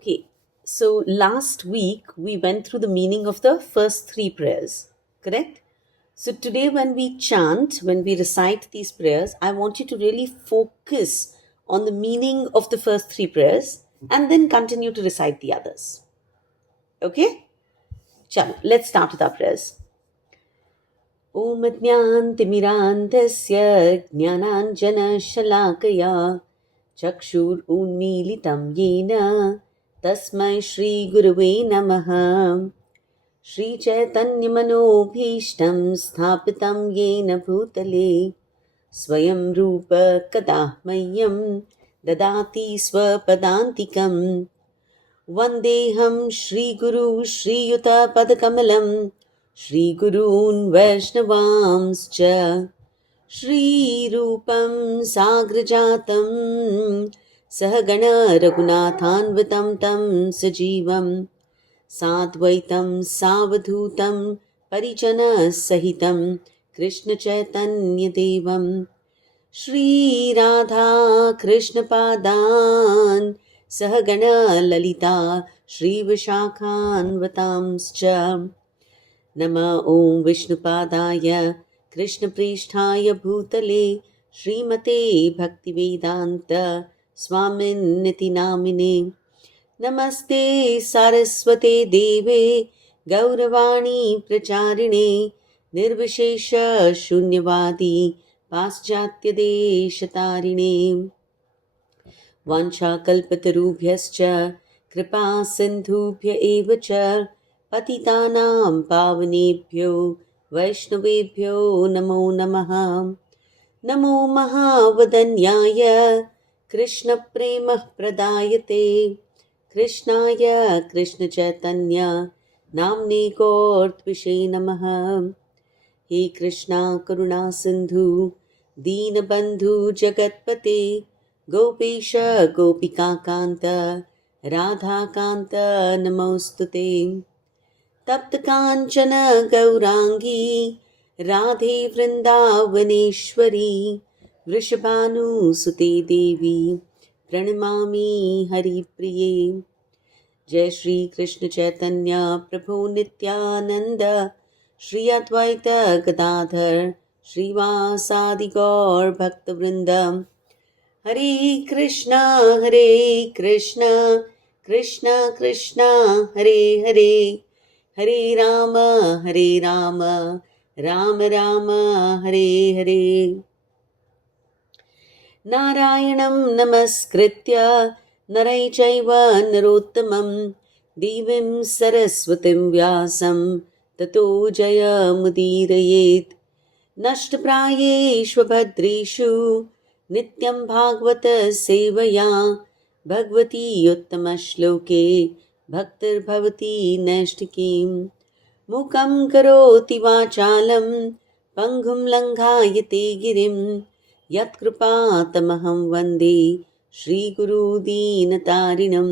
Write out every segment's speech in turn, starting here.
Okay, so last week we went through the meaning of the first three prayers, correct? So today, when we chant, when we recite these prayers, I want you to really focus on the meaning of the first three prayers and then continue to recite the others. Okay? Chalo, let's start with our prayers. ॐ ज्ञानतिमिरान्धस्य ज्ञानाञ्जनशलाकया चक्षुरुन्मीलितं येन तस्मै श्रीगुरुवे नमः। श्रीचैतन्यमनोभीष्टं स्थापितं येन भूतले स्वयं रूप कदा मह्यं ददाति स्वपदान्तिकं। वन्देऽहं श्रीगुरु श्रीयुतपदकमलं श्रीगुरून् वैष्णवांश्च श्रीरूपं साग्रजातं सहगण रघुनाथान्वितं तं सजीवं साद्वैतं सावधूतं परिजनसहितं कृष्णचैतन्यदेवं श्रीराधा कृष्णपादान् सहगण ललिता श्रीविशाखान्वितांश्च। नमः ॐ विष्णुपादाय कृष्णप्रेष्ठाय भूतले श्रीमते भक्तिवेदान्त स्वामिन्निति नामिने। नमस्ते सारस्वते देवे गौरवाणी प्रचारिणे निर्विशेष शून्यवादी पाश्चात्यदेशतारिणे। वाञ्छाकल्पतरुभ्यश्च कृपा सिन्धुभ्य एव च पतितानां पावनेभ्यो वैष्णवेभ्यो नमो नमः। नमो महावदन्याय कृष्णप्रेमः प्रदायते कृष्णाय कृष्णचैतन्य नाम्ने गौरत्विषे नमः। हे कृष्णा करुणा सिन्धु दीनबन्धु जगत्पते गोपेश गोपिकान्त राधाकान्त नमोऽस्तुते। तप्तकाञ्चन गौराङ्गी राधे वृन्दावनेश्वरी वृषभानुसुते देवी प्रणमामि हरिप्रिये। जय श्री कृष्ण चैतन्य प्रभु नित्यानंद श्री अद्वैत गदाधर श्रीवासादि गौर भक्तवृंद। हरे कृष्णा कृष्ण कृष्ण हरे हरे, हरे राम राम राम हरे हरे। नारायणं नमस्कृत्य नरै चैव नरोत्तमं देवीं सरस्वतीं व्यासं ततो जयमुदीरयेत्। नष्टप्रायेष्वभद्रेषु नित्यं भागवत सेवया भगवती उत्तमश्लोके भक्तिर्भवति नैष्ठिकीम्। मूकं करोति वाचालं पङ्गुं लङ्घायते गिरिं यत्कृपातमहं वन्दे श्रीगुरुदीनतारिणं।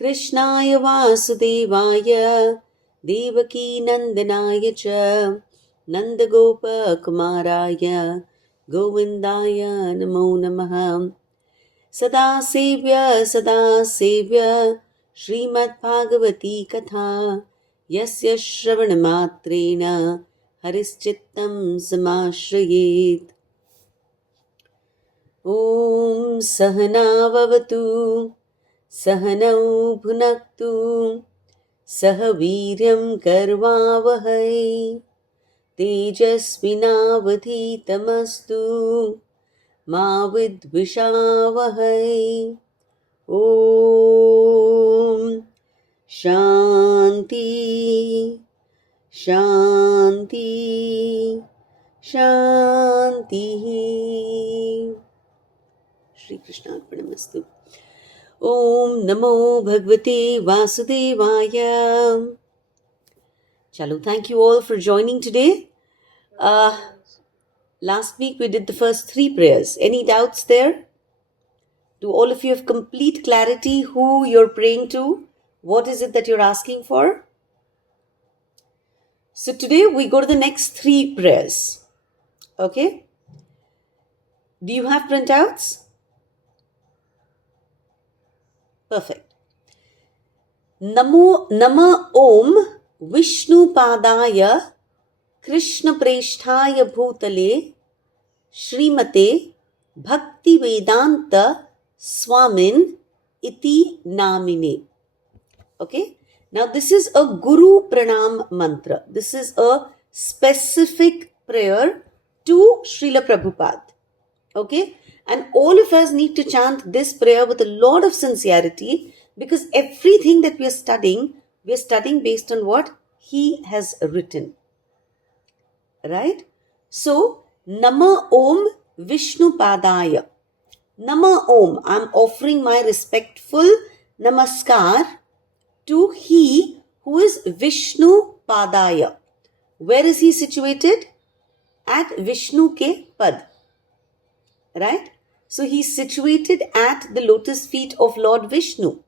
कृष्णाय वासुदेवाय देवकीनन्दनाय च नन्दगोपकुमाराय गोविन्दाय नमो नमः। सदा सेव्य श्रीमद्भागवती कथा यस्य श्रवणमात्रेण हरिश्चित्तं समाश्रयेत्। ॐ सहनाववतु सहनौ भुनक्तु सह वीर्यं कर्वावहै तेजस्विनावधीतमस्तु मा विद्विषावहै। ॐ शान्ति शान्ति शान्तिः। श्रीकृष्णार्पणमस्तु। ॐ नमो भगवते वासुदेवाय। Chalo, thank you all for joining today. Last week we did the first three prayers. Any doubts there? Do all of you have complete clarity who you're praying to? What is it that you're asking for? So today we go to the next three prayers. Okay? Do you have printouts? Perfect. नम ओम विष्णुपादाय कृष्णप्रेष्ठाय भूतले श्रीमते भक्तिवेदांत स्वामिन इति नामिने. Okay, now this is a Guru Pranam mantra. This is a specific prayer to Srila Prabhupada. Okay, and all of us need to chant this prayer with a lot of sincerity, because everything that we are studying based on what he has written. Right? So, Nama Om Vishnu Padaya. Nama Om. I am offering my respectful namaskar to he who is Vishnu Padaya. Where is he situated? At Vishnu ke Pad. Right? So he is situated at the lotus feet of Lord Vishnu.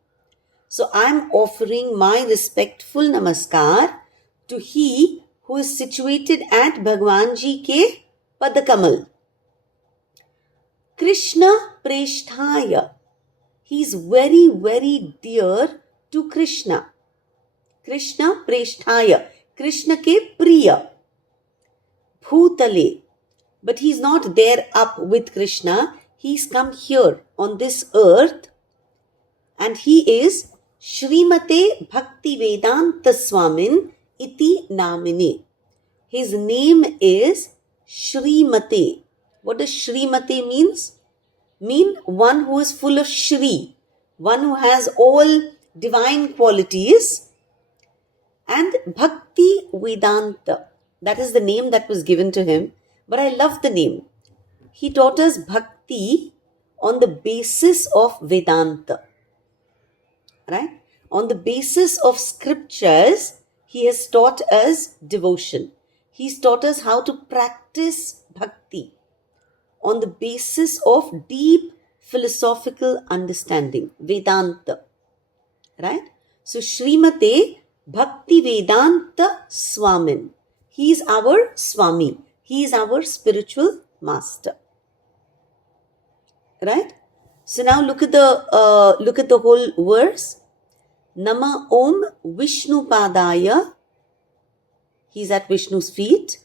So I am offering my respectful namaskar to he who is situated at Bhagwan Ji ke Padakamal. Krishna Preshthaya. He is very, very dear to Krishna. Krishna Preshthaya. Krishna ke Priya. Bhutale. But he is not there up with Krishna. He's come here on this earth, and he is Srimate Bhaktivedanta Swamin iti namine. His name is Srimate. What does Srimate means? Mean one who is full of Shri, one who has all divine qualities, and Bhakti Vedanta. That is the name that was given to him. But I love the name. He taught us Bhakti on the basis of Vedanta. Right? On the basis of scriptures, he has taught us devotion. He's taught us how to practice Bhakti on the basis of deep philosophical understanding, Vedanta. Right? So, Srimate Bhakti Vedanta Swamin. He is our Swami. He is our spiritual master. Right? So now look at the whole verse. Nama Om Vishnu Padaya. He's at Vishnu's feet.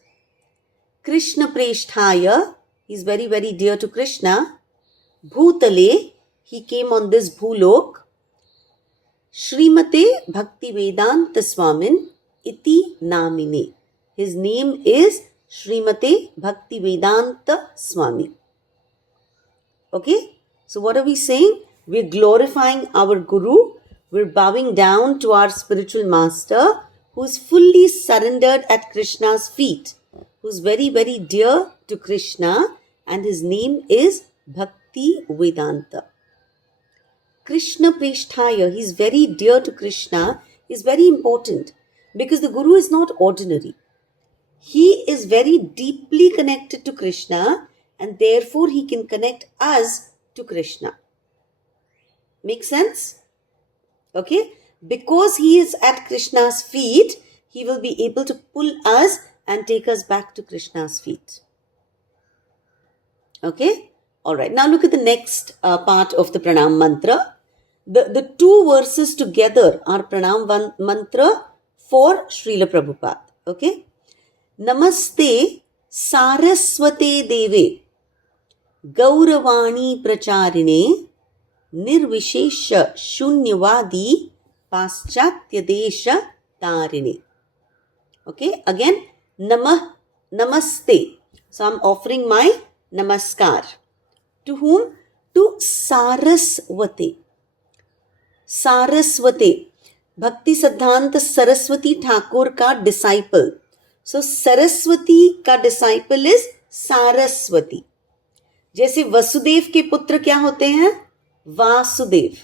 Krishna Preshthaya. He's very, very dear to Krishna. Bhutale. He came on this Bhulok. Srimate Bhaktivedanta Swamin iti namine. His name is Srimate Bhaktivedanta Swami. Okay? So what are we saying? We're glorifying our Guru. We're bowing down to our spiritual master, who's fully surrendered at Krishna's feet, who's very, very dear to Krishna, and his name is Bhakti Vedanta. Krishna Preshthaya, he's very dear to Krishna, is very important, because the Guru is not ordinary. He is very deeply connected to Krishna, and therefore he can connect us to Krishna. Make sense? Okay? Because he is at Krishna's feet, he will be able to pull us and take us back to Krishna's feet. Okay? Alright, now look at the next part of the Pranam mantra. The two verses together are Pranam mantra for Srila Prabhupada. Okay? Namaste Saraswate Deve Gauravani Pracharine Nirvishesha Shunyavadi Paschatya Desha Tarine. Okay, again, Namaste. So I'm offering my Namaskar. To whom? To Saraswate. Saraswate. Bhakti Siddhanta Saraswati Thakur ka disciple. So Saraswati का disciple is Saraswati. जैसे वसुदेव के पुत्र क्या होते हैं? Vasudev.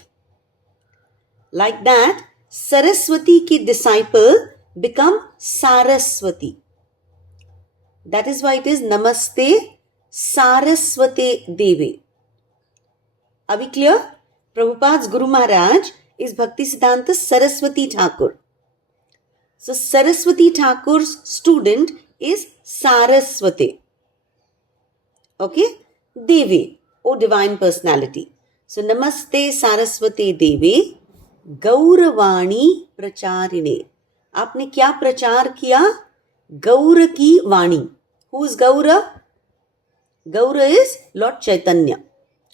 Like that Saraswati की disciple become Saraswati. That is why it is नमस्ते सारस्वते देवे. अभी clear? Prabhupada's Guru Maharaj is Bhakti Siddhanta Saraswati Thakur. So Saraswati Thakur's student is Saraswati. Okay? Devi, O Divine Personality. So Namaste Saraswati Devi गौरवाणी प्रचारिणे। आपने क्या प्रचार किया? गौर की वाणी। Who is Gaur? Gaur is lord Chaitanya,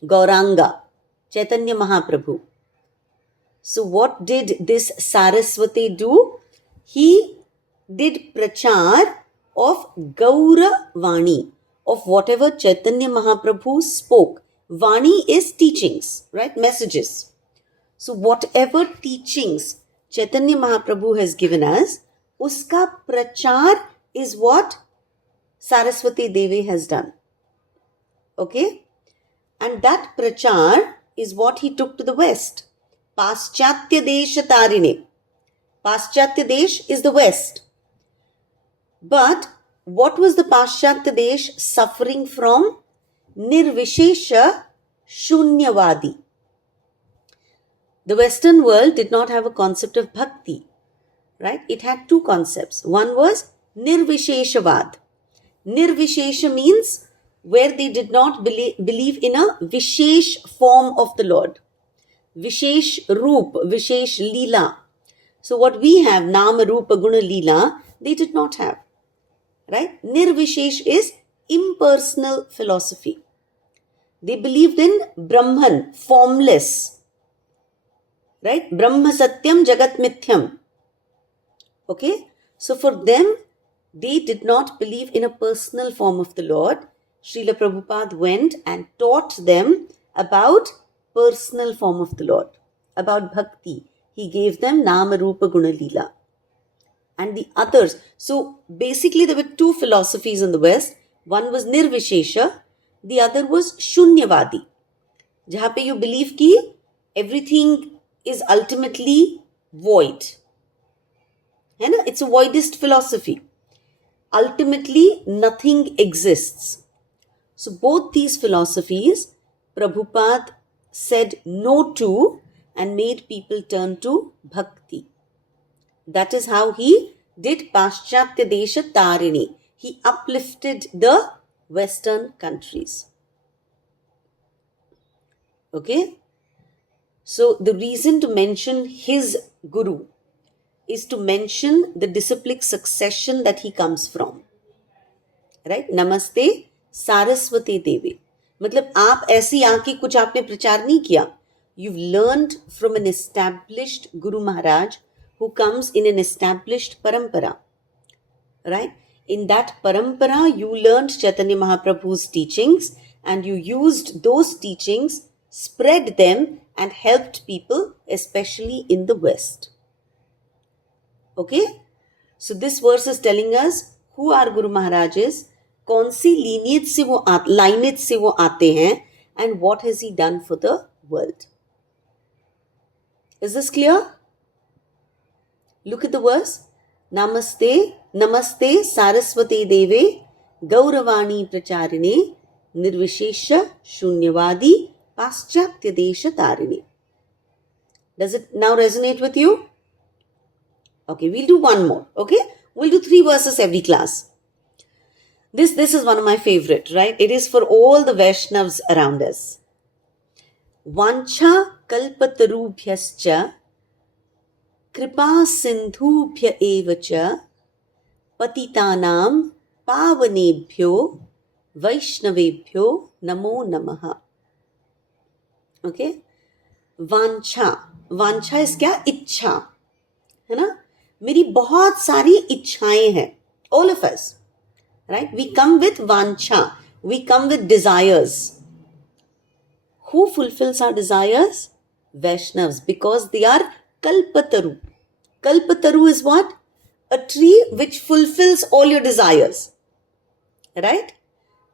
Gauranga, Chaitanya Mahaprabhu. So what did this Saraswati do? He did prachar of Gaura Vani, of whatever Chaitanya Mahaprabhu spoke. Vani is teachings, right? Messages. So whatever teachings Chaitanya Mahaprabhu has given us, uska prachar is what Saraswati Devi has done. Okay? And that prachar is what he took to the West. Paschatya Desha Tarine. Paschatya Desh is the West. But what was the Paschatya Desh suffering from? Nirvishesha Shunyavadi. The Western world did not have a concept of bhakti, right? It had two concepts. One was Nirvisheshavad. Nirvishesha means where they did not believe in a Vishesh form of the Lord. Vishesh Roop, Vishesh Leela. So what we have, Nama, Rupa, Guna, Leela, they did not have. Right? Nirvishesh is impersonal philosophy. They believed in Brahman, formless. Right? Brahma Satyam Jagat Mithyam. Okay? So for them, they did not believe in a personal form of the Lord. Srila Prabhupada went and taught them about personal form of the Lord, about bhakti. He gave them Nama Rupa Guna Leela. And the others, so basically there were two philosophies in the West. One was Nirvishesha, the other was Shunyavadi. Jahan pe you believe ki everything is ultimately void. है ना? It's a voidist philosophy. Ultimately, nothing exists. So both these philosophies, Prabhupada said no to and made people turn to bhakti. That is how he did Paschatya Desha Tarini. He uplifted the Western countries. Okay? So the reason to mention his guru is to mention the disciplic succession that he comes from. Right? Namaste Saraswati Devi. मतलब आप ऐसी आके कुछ आपने प्रचार नहीं किया. You've learned from an established Guru Maharaj who comes in an established parampara. Right? In that parampara, you learned Chaitanya Mahaprabhu's teachings and you used those teachings, spread them and helped people, especially in the West. Okay? So this verse is telling us who our Guru Maharaj is, कौन सी lineage से वो आते हैं, and what has he done for the world. Is this clear? Look at the verse. Namaste, Namaste Saraswati Deve, Gauravani Pracharine, Nirvishesha Shunyavadi, Paschatya Desha Tarini. Does it now resonate with you? Okay, we'll do one more. Okay, we'll do 3 verses every class. This is one of my favorite, right? It is for all the Vaishnavas around us. Vancha kalpatarubhyascha kripa sindhubhya evacha patitanam pavanebhyo vaishnavebhyo namo namaha. Okay? Vancha. Vancha is क्या? इच्छा. है ना? मेरी बहुत सारी इच्छाएं हैं. All of us. Right? We come with vancha. We come with desires. Who fulfills our desires? Vaishnavas, because they are kalpataru. Kalpataru is what? A tree which fulfills all your desires. Right?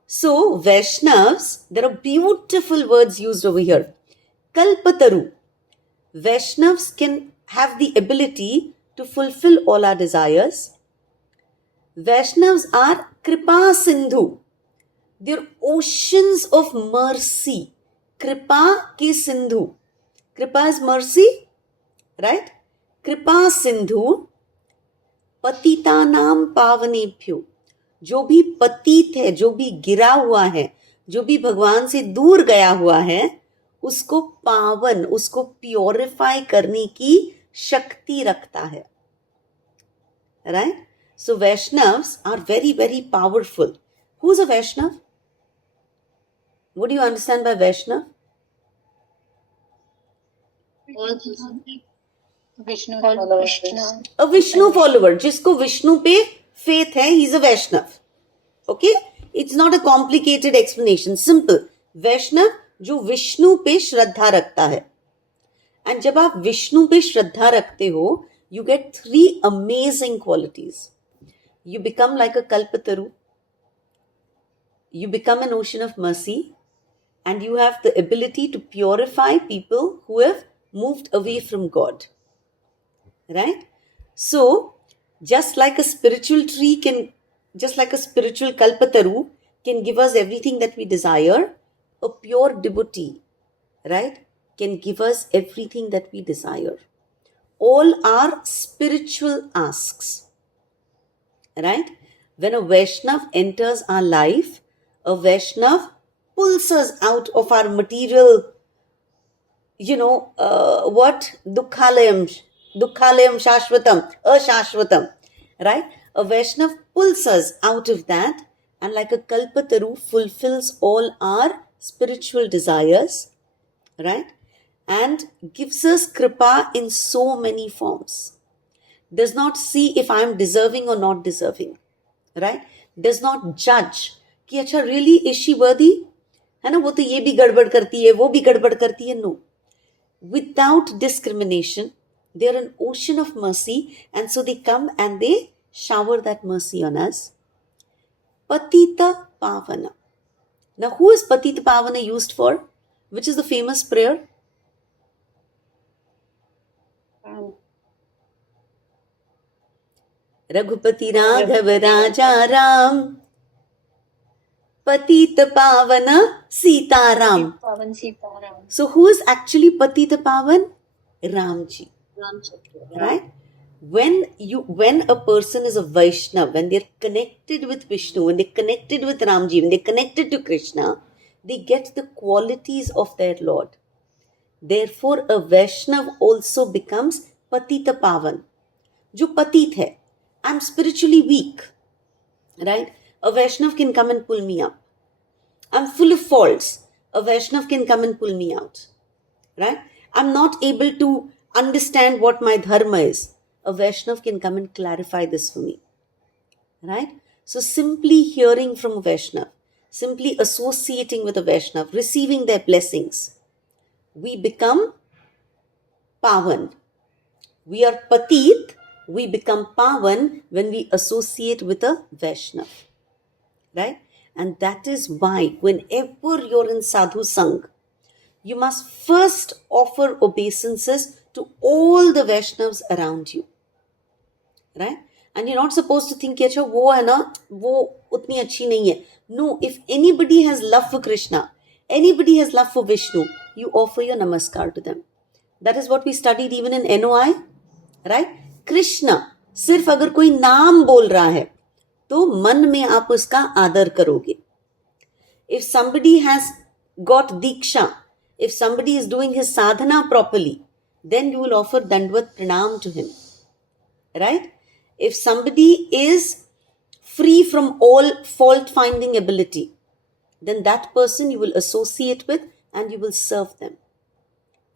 So, Vaishnavas, there are beautiful words used over here. Kalpataru. Vaishnavas can have the ability to fulfill all our desires. Vaishnavas are Kripa Sindhu. They're oceans of mercy. Kripa ki Sindhu. Kripa is mercy, right? Kripa Sindhu. Patitanam Pavanebhyo. जो भी पतित है, जो भी गिरा हुआ है, जो भी भगवान से दूर गया हुआ है, उसको पावन, उसको प्योरिफाई करने की शक्ति रखता है. Right? So Vaishnavas are very, very powerful. Who's a Vaishnav? What do you understand by Vaishnav? Vishnu follower. A Vishnu follower. जिसको विष्णु पे faith है, he's a Vaishnav. Okay? It's not a complicated explanation. Simple. Vaishnav जो विष्णु पे श्रद्धा रखता है. And जब आप विष्णु पे श्रद्धा रखते हो, you get 3 amazing qualities. You become like a kalpataru. You become an ocean of mercy. And you have the ability to purify people who have moved away from God. Right? So, just like a spiritual tree can, just like a spiritual kalpataru can give us everything that we desire, a pure devotee, right, can give us everything that we desire. All are spiritual asks. Right? When a Vaishnav enters our life, a Vaishnav pulls us out of our material, what? Dukhalayam shashvatam, ashashvatam. Right? A Vaishnav pulls us out of that and like a kalpataru fulfills all our spiritual desires. Right? And gives us kripa in so many forms. Does not see if I am deserving or not deserving. Right? Does not judge कि अच्छा really is she worthy? है ना, वो तो ये भी गड़बड़ करती है, वो भी गड़बड़ करती है. No. Without discrimination, they are an ocean of mercy, and so they come and they shower that mercy on us. Patita Pavana. Now, who is Patita Pavana used for? Which is the famous prayer? Raghupati Raghav Raja Ram Patita Pavana Sitaram. So who is actually Patita Pavan? Ramji. Right? When a person is a Vaishnav, when they're connected with Vishnu, when they're connected with Ramji, when they're connected to Krishna, they get the qualities of their Lord. Therefore, a Vaishnav also becomes Patita Pavan. जो पतित है, I'm spiritually weak. Right? A Vaishnav can come and pull me up. I'm full of faults. A Vaishnav can come and pull me out. Right? I'm not able to understand what my dharma is. A Vaishnav can come and clarify this for me. Right? So simply hearing from a Vaishnav, simply associating with a Vaishnav, receiving their blessings, we become Pavan. We are Patit, we become Pavan when we associate with a Vaishnav. Right? And that is why whenever you're in Sadhu Sangh, you must first offer obeisances to all the Vaishnavas around you. Right? And you're not supposed to think, "Acha, wo hai na, wo utni achhi nahi hai." No, if anybody has love for Krishna, anybody has love for Vishnu, you offer your namaskar to them. That is what we studied even in NOI. Right? Krishna, सिर्फ अगर कोई नाम बोल रहा है, तो मन में आप उसका आदर करोगे. If somebody has got diksha, if somebody is doing his sadhana properly, then you will offer dandvat pranam to him. Right? If somebody is free from all fault finding ability, then that person you will associate with and you will serve them.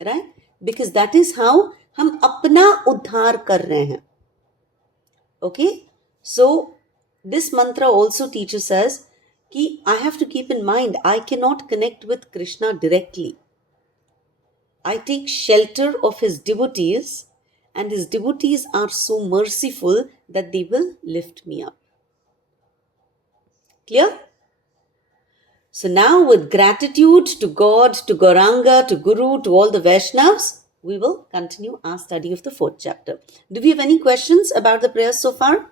Right? Because that is how हम अपना उद्धार कर रहे हैं. Okay? So, this mantra also teaches us कि I have to keep in mind, I cannot connect with Krishna directly. I take shelter of his devotees, and his devotees are so merciful that they will lift me up. Clear? So now with gratitude to God, to Gauranga, to Guru, to all the Vaishnavas, we will continue our study of the 4th chapter. Do we have any questions about the prayers so far?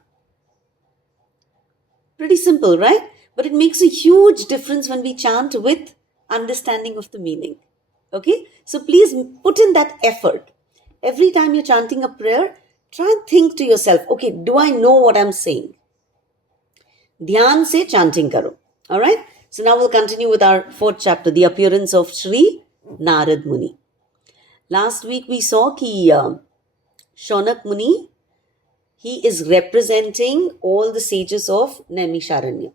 Pretty simple, right? But it makes a huge difference when we chant with understanding of the meaning. Okay? So please put in that effort. Every time you're chanting a prayer, try and think to yourself, okay, do I know what I'm saying? Dhyan se chanting karo. Alright? So now we'll continue with our 4th chapter, the appearance of Sri Narad Muni. Last week we saw कि Shaunak Muni, he is representing all the sages of Naimisharanya.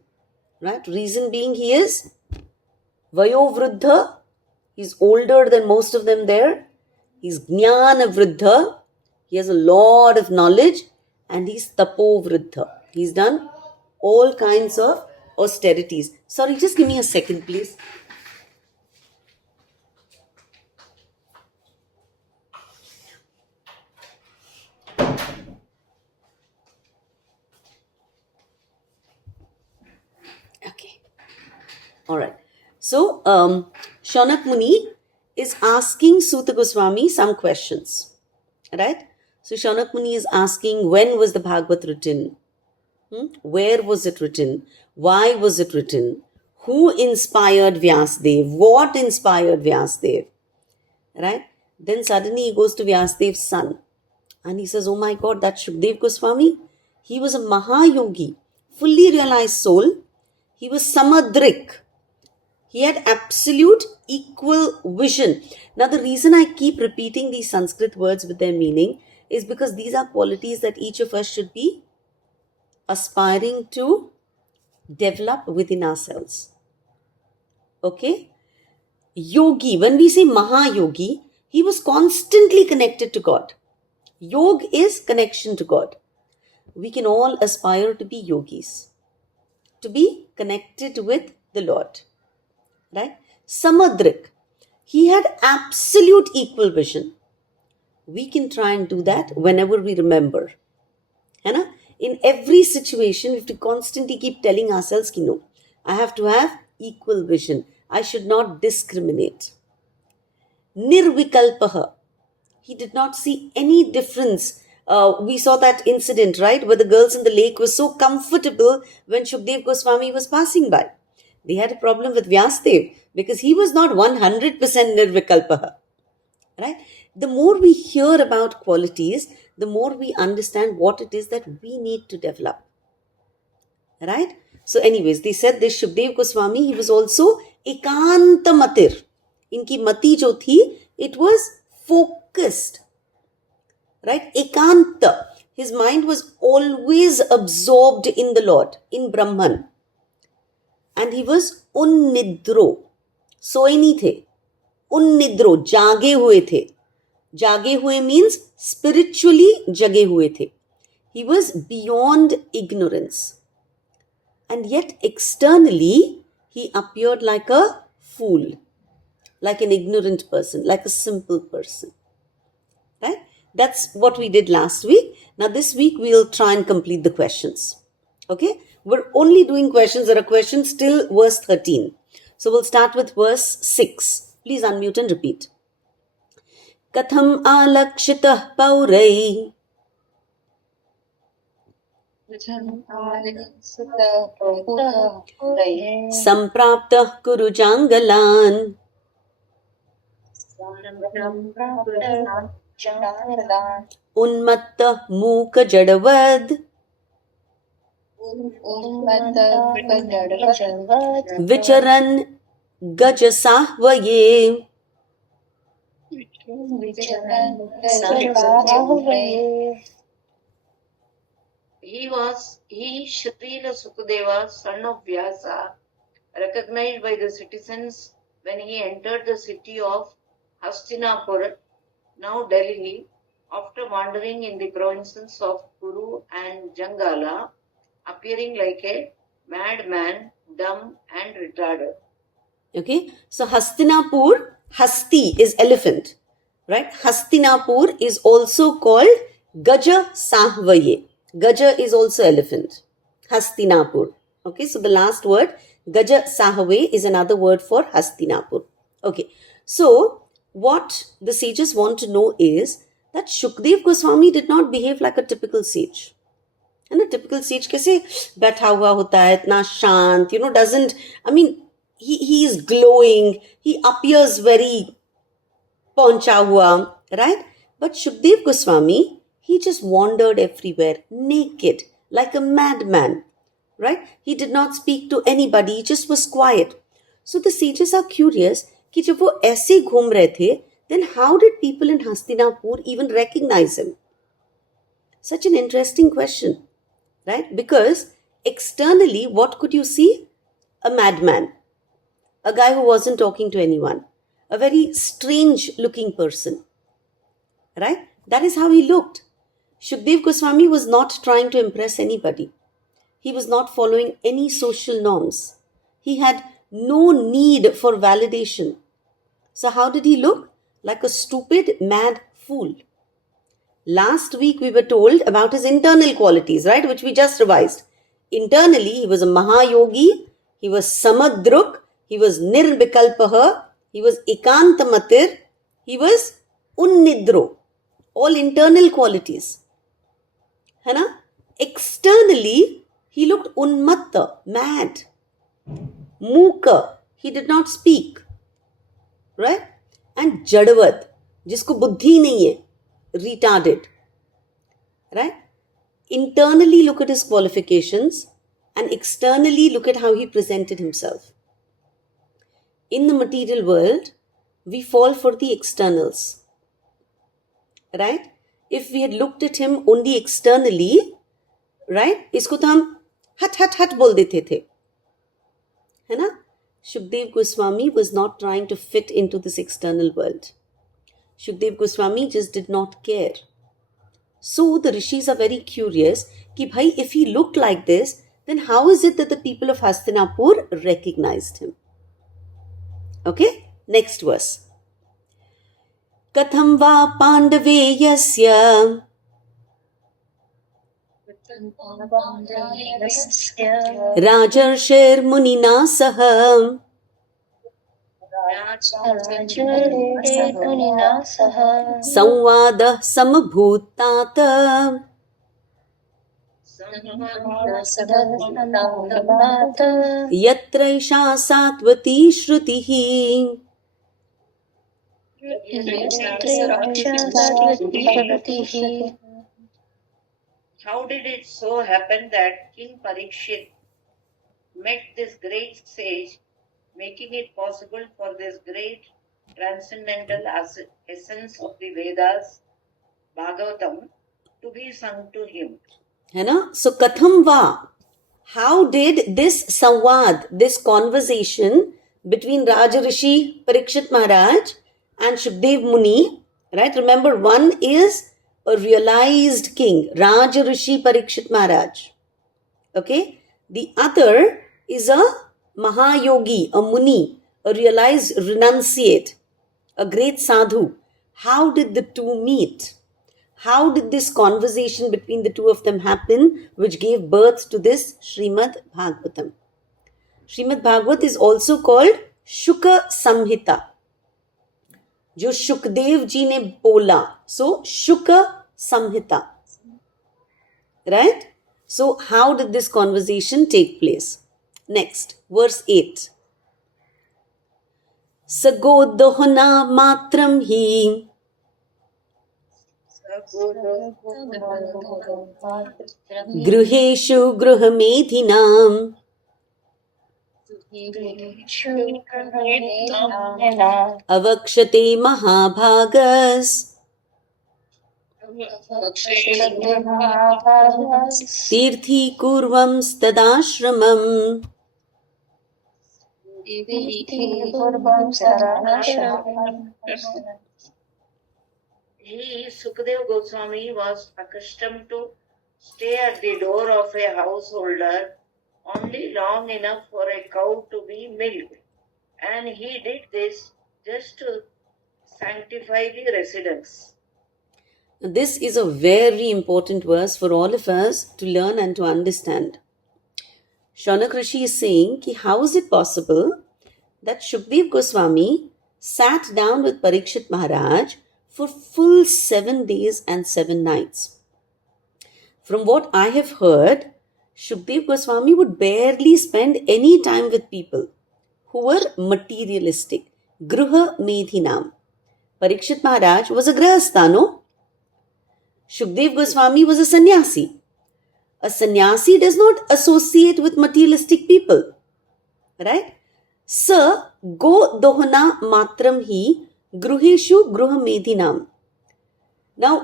Right? Reason being he is Vayovruddha, he's older than most of them there. He's Jnana Vruddha, he has a lot of knowledge, and he's Tapo Vruddha. He's done all kinds of austerities. Sorry, just give me a second, please. Okay. All right. So, Shaunak Muni is asking Suta Goswami some questions. Right? So, Shaunak Muni is asking, when was the Bhagavad written? Where was it written? Why was it written? Who inspired Vyasdev? What inspired Vyasdev? Right? Then suddenly he goes to Vyasdev's son and he says, oh my God, that Shukdev Goswami, he was a Mahayogi, fully realized soul. He was Samadrik. He had absolute equal vision. Now, the reason I keep repeating these Sanskrit words with their meaning is because these are qualities that each of us should be aspiring to develop within ourselves. Okay? Yogi, when we say Mahayogi, he was constantly connected to God. Yoga is connection to God. We can all aspire to be yogis, to be connected with the Lord. Right? Samadrik, he had absolute equal vision. We can try and do that whenever we remember. Hai in every situation, we have to constantly keep telling ourselves, ki no, I have to have equal vision. I should not discriminate. Nirvikalpaha, he did not see any difference. We saw that incident, right, where the girls in the lake were so comfortable when Shukdev Goswami was passing by. They had a problem with Vyasdev because he was not 100% nirvikalpaha. Right? The more we hear about qualities, the more we understand what it is that we need to develop. Right? So anyways, they said this Shukdev Goswami, he was also ekanta matir. Inki mati jo thi, it was focused. Right? Ekanta. His mind was always absorbed in the Lord, in Brahman. And he was unnidro. सोए नहीं थे, उन्निद्रो, जागे हुए थे. जागे हुए means spiritually जगे हुए थे. He was beyond ignorance. And yet externally, he appeared like a fool, like an ignorant person, like a simple person. Right? That's what we did last week. Now this week, we'll try and complete the questions. Okay? We're only doing questions. There are questions till verse 13. So we'll start with verse 6. Please unmute and repeat. Katham alakshitah paurai sampraptah kuru jangalan unmattah mooka jadavad vicharan gajasahvaye. He, Shrila Sukadeva, son of Vyasa, recognized by the citizens when he entered the city of Hastinapur, now Delhi, after wandering in the provinces of Kuru and Jangala, appearing like a madman, dumb and retarded. Okay, so Hastinapur, Hasti is elephant, right? Hastinapur is also called Gaja Sahvaye. Gaja is also elephant. Hastinapur. Okay, so the last word, Gaja Sahvaye, is another word for Hastinapur. Okay, so what the sages want to know is that Shukdev Goswami did not behave like a typical sage. And a typical sage कैसे बैठा हुआ होता है, इतना शांत, doesn't, he is glowing, he appears very poncha hua, right? But Shukdev Goswami, he just wandered everywhere, naked, like a madman, right? He did not speak to anybody, he just was quiet. So the sages are curious, कि जब वो ऐसे घूम रहे थे, then how did people in Hastinapur even recognize him? Such an interesting question, right? Because externally, what could you see? A madman, a guy who wasn't talking to anyone, a very strange looking person, right? That is how he looked. Shukdev Goswami was not trying to impress anybody. He was not following any social norms. He had no need for validation. So, how did he look? Like a stupid, mad fool. Last week, we were told about his internal qualities, right? Which we just revised. Internally, he was a Mahayogi, he was Samadruk, he was Nirvikalpaha, he was Ekantamatir, he was Unnidro. All internal qualities. है ना? Externally, he looked unmatta, mad, mooka. He did not speak, right? And jadavad, जिसको बुद्धि नहीं है, retarded, right? Internally, look at his qualifications, and externally, look at how he presented himself. In the material world, we fall for the externals, right? If we had looked at him only externally, right? इसको तो हम हट हट हट बोल देते थे, है ना? Shukdev Goswami was not trying to fit into this external world. Shukdev Goswami just did not care. So the rishis are very curious कि भाई, if he looked like this, then how is it that the people of Hastinapur recognized him? Okay, next verse. कथं वा पाण्डवे यस्य राजर्षिर्मुनिना सह संवादः समभूतात यत्रैषा सात्वती श्रुतिः. How did it so happen that King Parikshit met this great sage, making it possible for this great transcendental essence of the Vedas, Bhagavatam, to be sung to him? है ना? So katham va, how did this samvad, this conversation between Rajarishi Parikshit Maharaj and Shukdev Muni, right? Remember, one is a realized king, Rajarishi Parikshit Maharaj. Okay? The other is a Mahayogi, a Muni, a realized renunciate, a great sadhu. How did the two meet? How did this conversation between the two of them happen, which gave birth to this Srimad Bhagavatam? Srimad Bhagavat is also called Shuka Samhita, जो शुकदेव जी ने बोला. So, Shuka Samhita. Right? So, how did this conversation take place? Next, verse 8. Sagodohana matram hi Gruheshu Gruhamedhinam Avakshate Mahabhagas Tirthi Kurvam Stadashramam. He, Sukadev Goswami, was accustomed to stay at the door of a householder only long enough for a cow to be milked, and he did this just to sanctify the residence. This is a very important verse for all of us to learn and to understand. Shaunak Rishi is saying, ki how is it possible that Shukdev Goswami sat down with Parikshit Maharaj for full 7 days and 7 nights? From what I have heard, Shukdev Goswami would barely spend any time with people who were materialistic. Gruha Medhinam. Parikshit Maharaj was a grahastha, no? Shukdev Goswami was a sannyasi. A sannyasi does not associate with materialistic people, right? स गो दोहना मात्रम ही गृहेशु गृह मेधिनाम. Now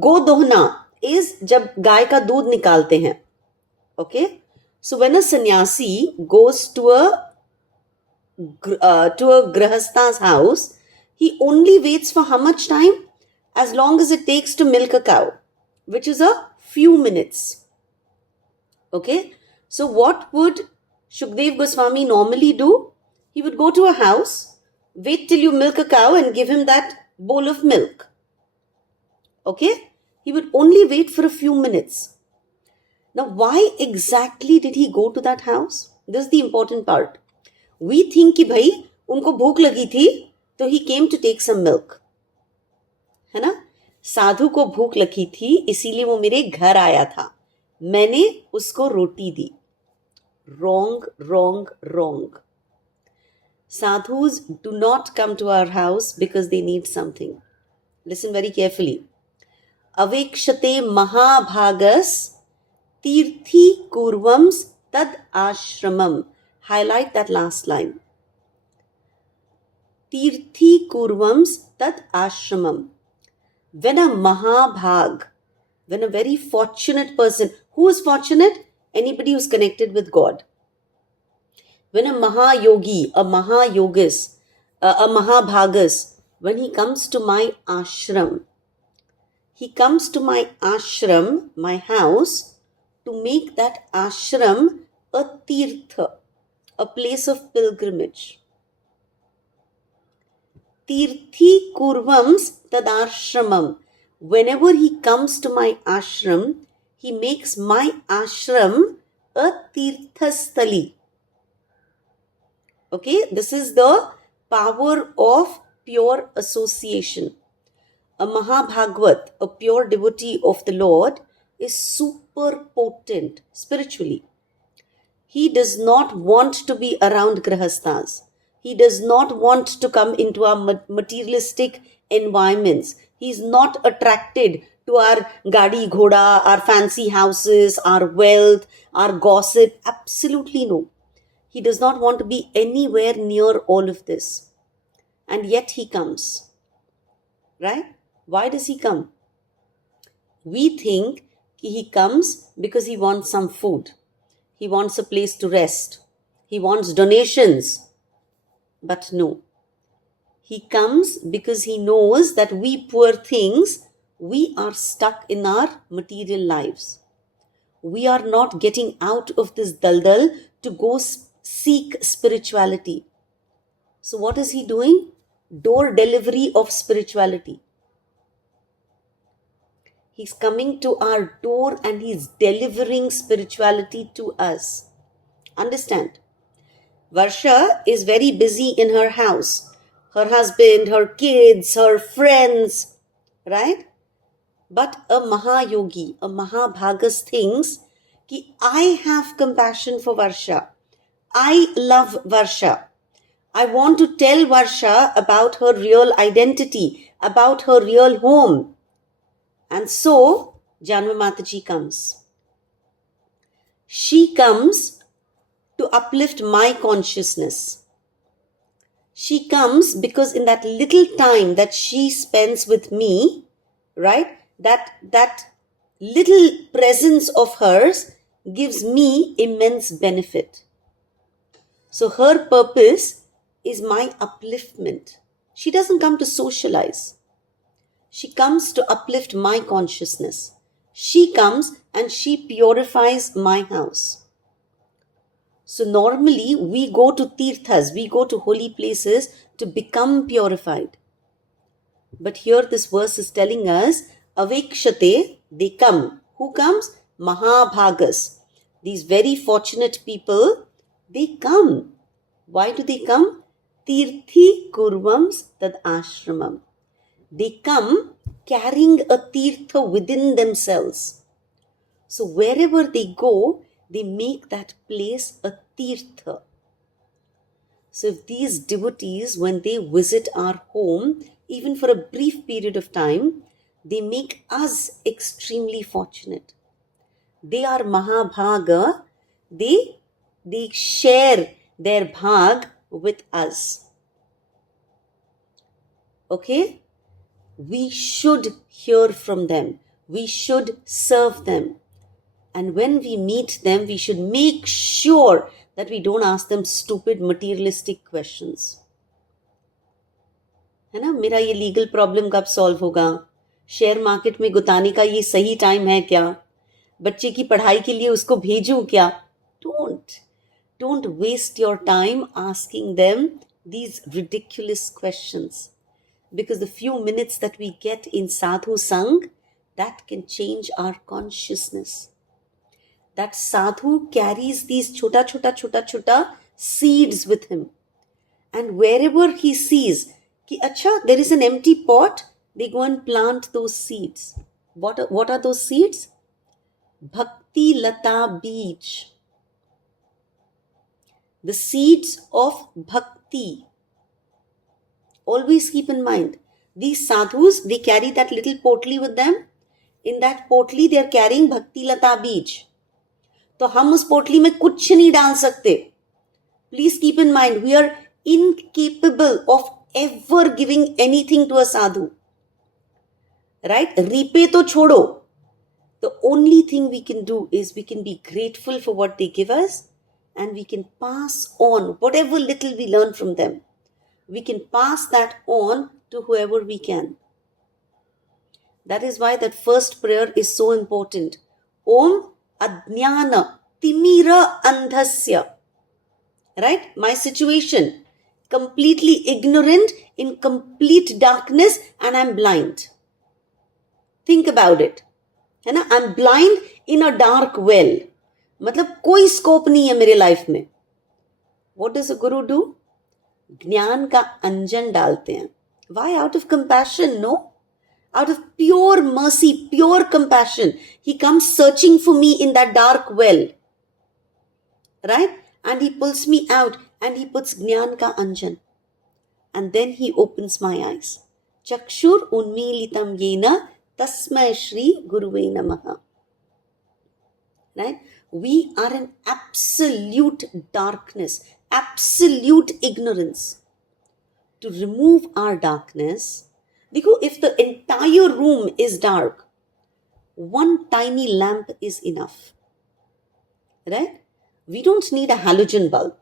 go Dohna is जब गाय का दूध निकालते हैं. Okay, so when a सन्यासी गोes to a grahastha's house, he only waits for how much time? As long as it takes to milk a cow, which is a few minutes. Okay, so what would Shukdev Goswami normally do? He would go to a house, wait till you milk a cow and give him that bowl of milk. Okay, he would only wait for a few minutes. Now, why exactly did he go to that house? This is the important part. We think कि भाई उनको भूख लगी थी तो he came to take some milk, है ना. साधु को भूख लगी थी इसीलिए वो मेरे घर आया था, मैंने उसको रोटी दी. Wrong, wrong, wrong. Sadhus do not come to our house because they need something. Listen very carefully. Avekshate mahabhagas tirthi kurvams tad ashramam. Highlight that last line. Tirthi kurvams tad ashramam. When a mahabhag, when a very fortunate person, who is fortunate? Anybody who's connected with God. When a mahayogi, a mahayogis, a mahabhagas, when he comes to my ashram, he comes to my ashram, my house, to make that ashram a tirtha, a place of pilgrimage. Tirthi kurvams tadashramam. Whenever he comes to my ashram, he makes my ashram a tirthastali. Okay, this is the power of pure association. A Mahabhagvat, a pure devotee of the Lord, is super potent spiritually. He does not want to be around grahasthas. He does not want to come into our materialistic environments. He is not attracted to our gadi ghoda, our fancy houses, our wealth, our gossip. Absolutely no. He does not want to be anywhere near all of this. And yet he comes. Right? Why does he come? We think he comes because he wants some food. He wants a place to rest. He wants donations. But no. He comes because he knows that we poor things, we are stuck in our material lives. We are not getting out of this daldal to go seek spirituality. So what is he doing? Door delivery of spirituality. He's coming to our door and he's delivering spirituality to us. Understand? Varsha is very busy in her house. Her husband, her kids, her friends, right? But a Mahayogi, a Mahabhagas thinks कि I have compassion for Varsha. I love Varsha. I want to tell Varsha about her real identity, about her real home. And so, Janma Mataji comes. She comes to uplift my consciousness. She comes because in that little time that she spends with me, right, that little presence of hers gives me immense benefit. So her purpose is my upliftment. She doesn't come to socialize. She comes to uplift my consciousness. She comes and she purifies my house. So normally we go to tirthas, we go to holy places to become purified. But here this verse is telling us, avekshate, they come. Who comes? Mahabhagas. These very fortunate people, they come. Why do they come? Tirthi kurvams tad ashramam. They come carrying a tirtha within themselves. So wherever they go, they make that place a tirtha. So if these devotees, when they visit our home, even for a brief period of time, they make us extremely fortunate. They are Mahabhaga. They share their bhag with us. Okay? We should hear from them. We should serve them. And when we meet them, we should make sure that we don't ask them stupid materialistic questions. है ना, मेरा ये legal problem कब solve होगा, share market में गुताने का ये सही टाइम है क्या, बच्चे की पढ़ाई के लिए उसको भेजूं क्या. Don't waste your time asking them these ridiculous questions, because the few minutes that we get in sadhu sang, that can change our consciousness. That sadhu carries these chota seeds with him, and wherever he sees कि अच्छा there is an empty pot, they go and plant those seeds. What are those seeds? Bhakti Lata Beej. The seeds of bhakti. Always keep in mind, these sadhus, they carry that little potli with them. In that potli, they are carrying Bhakti Lata Beej. तो हम उस पोटली में कुछ नहीं डाल सकते. Please keep in mind, we are incapable of ever giving anything to a sadhu. Right? Repe to chodo. The only thing we can do is we can be grateful for what they give us, and we can pass on whatever little we learn from them. We can pass that on to whoever we can. That is why that first prayer is so important. Om Ajnana Timira Andhasya. Right? My situation. Completely ignorant, in complete darkness, and I'm blind. Think about it. है ना, I'm blind in a dark well. मतलब कोई scope नहीं है मेरे life में. What does a guru do? ज्ञान का अंजन डालते हैं. Why? Out of compassion, no? Out of pure mercy, pure compassion. He comes searching for me in that dark well. Right? And he pulls me out and he puts Jnana ka anjan. And then he opens my eyes. Chakshur unmilitam yena tasmai shri guruve namaha. Right? We are in absolute darkness, absolute ignorance. To remove our darkness, देखो, if the entire room is dark, one tiny lamp is enough. Right? We don't need a halogen bulb.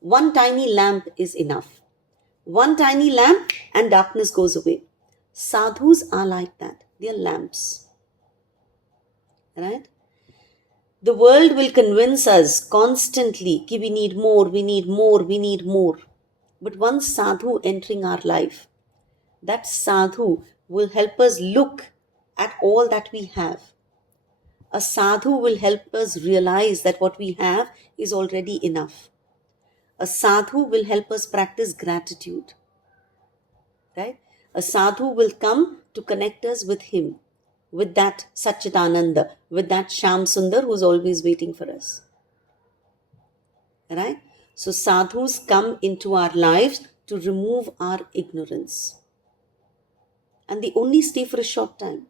One tiny lamp is enough. One tiny lamp and darkness goes away. Sadhus are like that. They are lamps. Right? The world will convince us constantly that we need more, we need more, we need more. But one sadhu entering our life, that sadhu will help us look at all that we have. A sadhu will help us realize that what we have is already enough. A sadhu will help us practice gratitude. Right? A sadhu will come to connect us with him, with that Satchidananda, with that Shyam Sundar who's always waiting for us. Right? So sadhus come into our lives to remove our ignorance. And they only stay for a short time.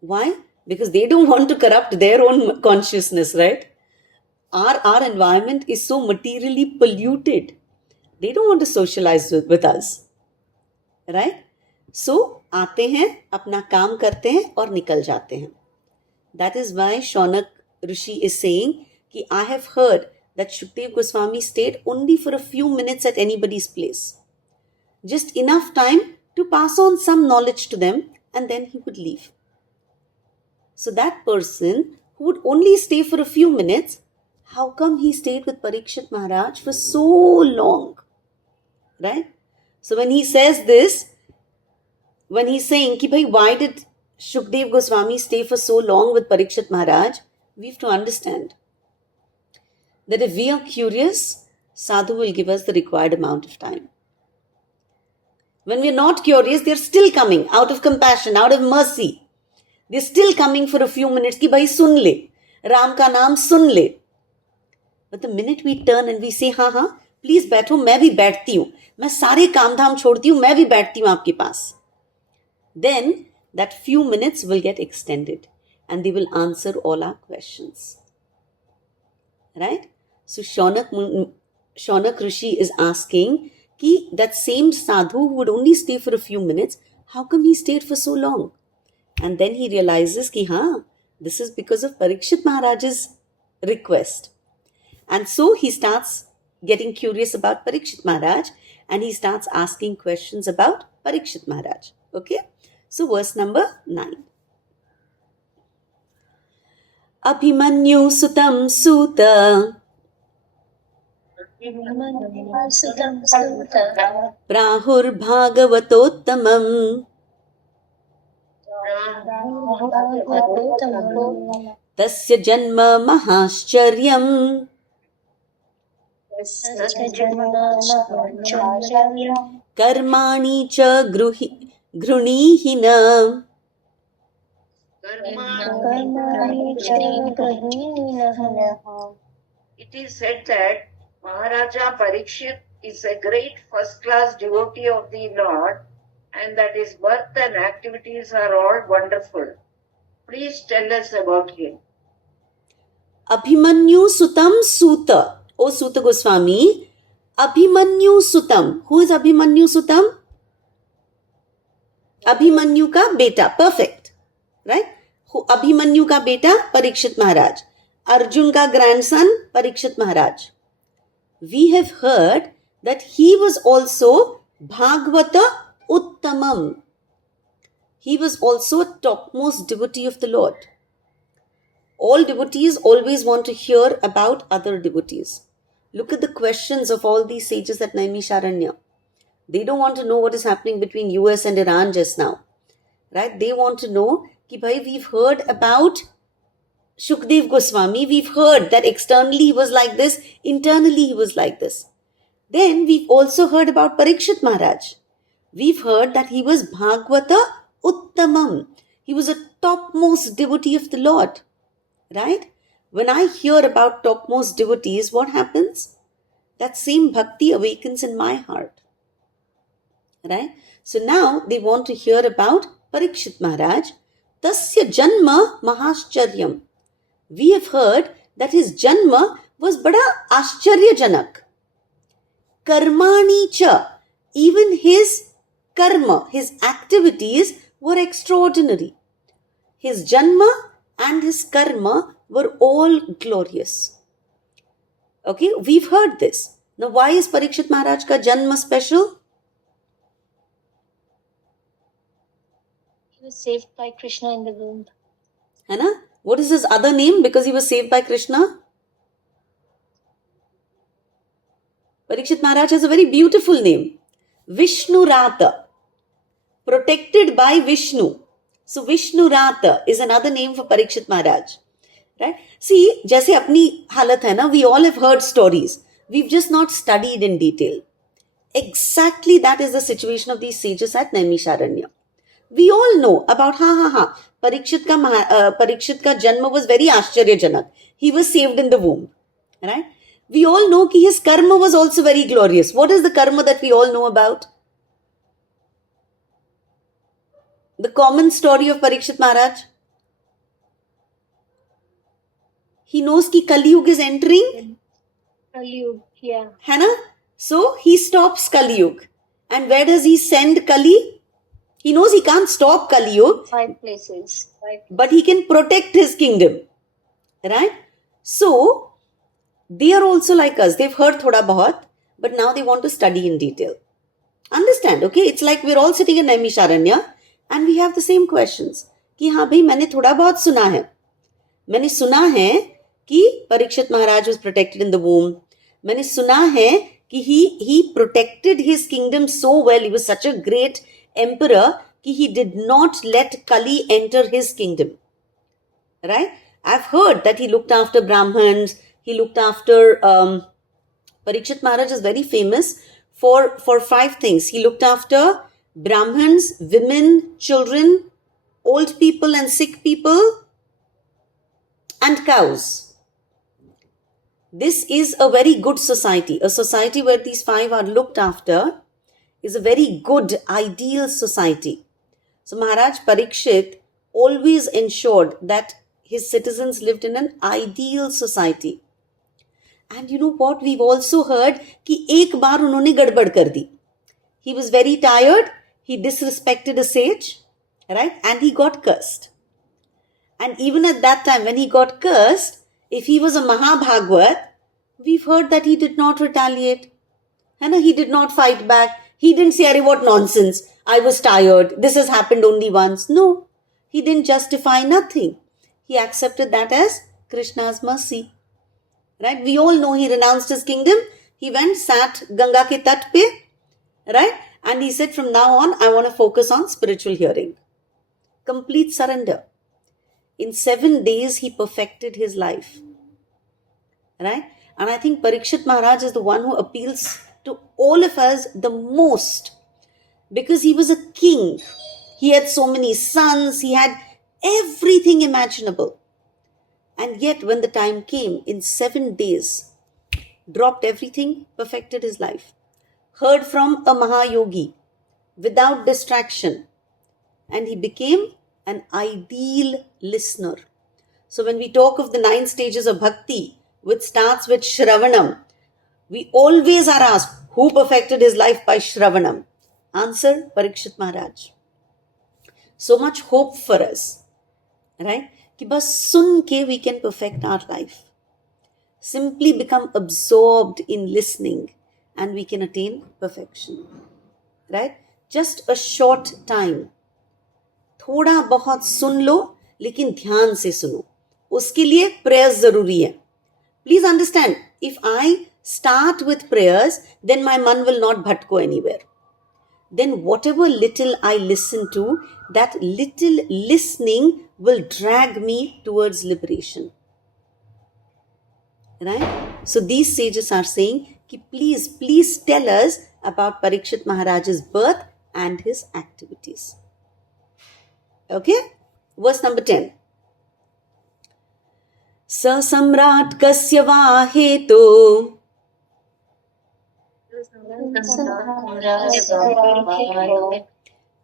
Why? Because they don't want to corrupt their own consciousness, right? Our environment is so materially polluted. They don't want to socialize with us. Right? So, आते हैं, अपना काम करते हैं और निकल जाते हैं. That is why Shaunak Rishi is saying कि I have heard that Shukdev Goswami stayed only for a few minutes at anybody's place. Just enough time to pass on some knowledge to them, and then he would leave. So that person who would only stay for a few minutes, how come he stayed with Parikshit Maharaj for so long? Right? So when he says this, when he's saying ki bhai, why did Shukdev Goswami stay for so long with Parikshit Maharaj, we have to understand that if we are curious, sadhu will give us the required amount of time. When we are not curious, they are still coming out of compassion, out of mercy. They are still coming for a few minutes ki bhai sun le, Ram ka naam sun le. But the minute we turn and we say, हाँ, please बैठो, मैं भी बैठती हूँ, मैं सारे काम धाम छोड़ती हूँ, मैं भी बैठती हूँ आपके पास, then that few minutes will get extended and they will answer all our questions. Right? So Shaunak Shaunak Rishi is asking ki that same sadhu who would only stay for a few minutes, how come he stayed for so long? And then he realizes ki this is because of Parikshit Maharaj's request. And so he starts getting curious about Parikshit Maharaj and he starts asking questions about Parikshit Maharaj. Okay? So verse number 9. Abhimanyu sutam suta Prahur Bhagavatottamam Tasya Janma Mahascharyam Karmani Cha Grunihina. It is said that Maharaja Parikshit is a great first-class devotee of the Lord and that his birth and activities are all wonderful. Please tell us about him. Abhimanyu Sutam Suta. O Suta Goswami, Abhimanyu Sutam. Who is Abhimanyu Sutam? Abhimanyu ka beta. Perfect. Right? Abhimanyu ka beta, Parikshit Maharaj. Arjun ka grandson, Parikshit Maharaj. We have heard that he was also Bhagavata Uttamam. He was also a topmost devotee of the Lord. All devotees always want to hear about other devotees. Look at the questions of all these sages at Naimisharanya. They don't want to know what is happening between US and Iran just now. Right? They want to know ki bhai, we've heard about Shukdev Goswami. We've heard that externally he was like this, internally he was like this. Then we've also heard about Parikshit Maharaj. We've heard that he was Bhagavata Uttamam. He was a topmost devotee of the Lord. Right? When I hear about topmost devotees, what happens? That same bhakti awakens in my heart. Right? So now they want to hear about Parikshit Maharaj. Tasya Janma Mahascharyam. We have heard that his Janma was bada Ascharyajanak. Karmani cha. Even his karma, his activities were extraordinary. His Janma and his karma were all glorious. Okay, we've heard this. Now, why is Parikshit Maharaj ka Janma special? He was saved by Krishna in the womb. है ना? What is his other name because he was saved by Krishna? Parikshit Maharaj has a very beautiful name. Vishnu Rata. Protected by Vishnu. So Vishnu Rata is another name for Parikshit Maharaj. Right? See, जैसे अपनी हालत है ना, we all have heard stories. We've just not studied in detail. Exactly that is the situation of these sages at Naimisharanya. We all know about Parikshit ka Janma was very Ascharyajanak. He was saved in the womb. Right? We all know that his karma was also very glorious. What is the karma that we all know about? The common story of Parikshit Maharaj. He knows that Kali Yuga is entering. Kali Yuga, yeah. है ना? So he stops Kali Yuga. And where does he send Kali? He knows he can't stop Kali Yuga. 5 places. But he can protect his kingdom. Right? So, they are also like us. They've heard thoda bahut, but now they want to study in detail. Understand, okay? It's like we're all sitting in Naimisharanya and we have the same questions. कि हाँ भाई मैंने थोड़ा बहुत सुना है. मैंने सुना है कि Parikshit Maharaj was protected in the womb. मैंने सुना है कि he protected his kingdom so well. He was such a great emperor कि he did not let Kali enter his kingdom. Right? I've heard that he looked after Brahmins. He looked after Parikshit Maharaj is very famous for 5 things. He looked after Brahmins, women, children, old people and sick people, and cows. This is a very good society. A society where these 5 are looked after is a very good, ideal society. So Maharaj Parikshit always ensured that his citizens lived in an ideal society. And you know what? We've also heard कि एक बार उन्होंने गड़बड़ कर दी. He was very tired. He disrespected a sage, right? And he got cursed. And even at that time, when he got cursed, if he was a Mahabhagwat, we've heard that he did not retaliate. He did not fight back. He didn't say, "Arey, what nonsense. I was tired. This has happened only once." No, he didn't justify nothing. He accepted that as Krishna's mercy. Right? We all know he renounced his kingdom. He went, sat Ganga ke tat pe, right? And he said, from now on, I want to focus on spiritual hearing. Complete surrender. In 7 days, he perfected his life. Right? And I think Parikshit Maharaj is the one who appeals to all of us the most, because he was a king. He had so many sons. He had everything imaginable. And yet, when the time came, in 7 days, dropped everything, perfected his life. Heard from a Mahayogi without distraction. And he became an ideal listener. So when we talk of the 9 stages of bhakti, which starts with Shravanam, we always are asked, who perfected his life by Shravanam? Answer, Parikshit Maharaj. So much hope for us. Right? कि बस सुन के we can perfect our life. Simply become absorbed in listening and we can attain perfection. Right? Just a short time. थोड़ा बहुत सुन लो, लेकिन ध्यान से सुनो. उसके लिए prayers जरूरी है. Please understand, if I start with prayers, then my man will not bhatko anywhere. Then whatever little I listen to, that little listening will drag me towards liberation. Right? So these sages are saying, ki please tell us about Parikshit Maharaj's birth and his activities. Okay? Verse number 10. Sa samrat kasya va heto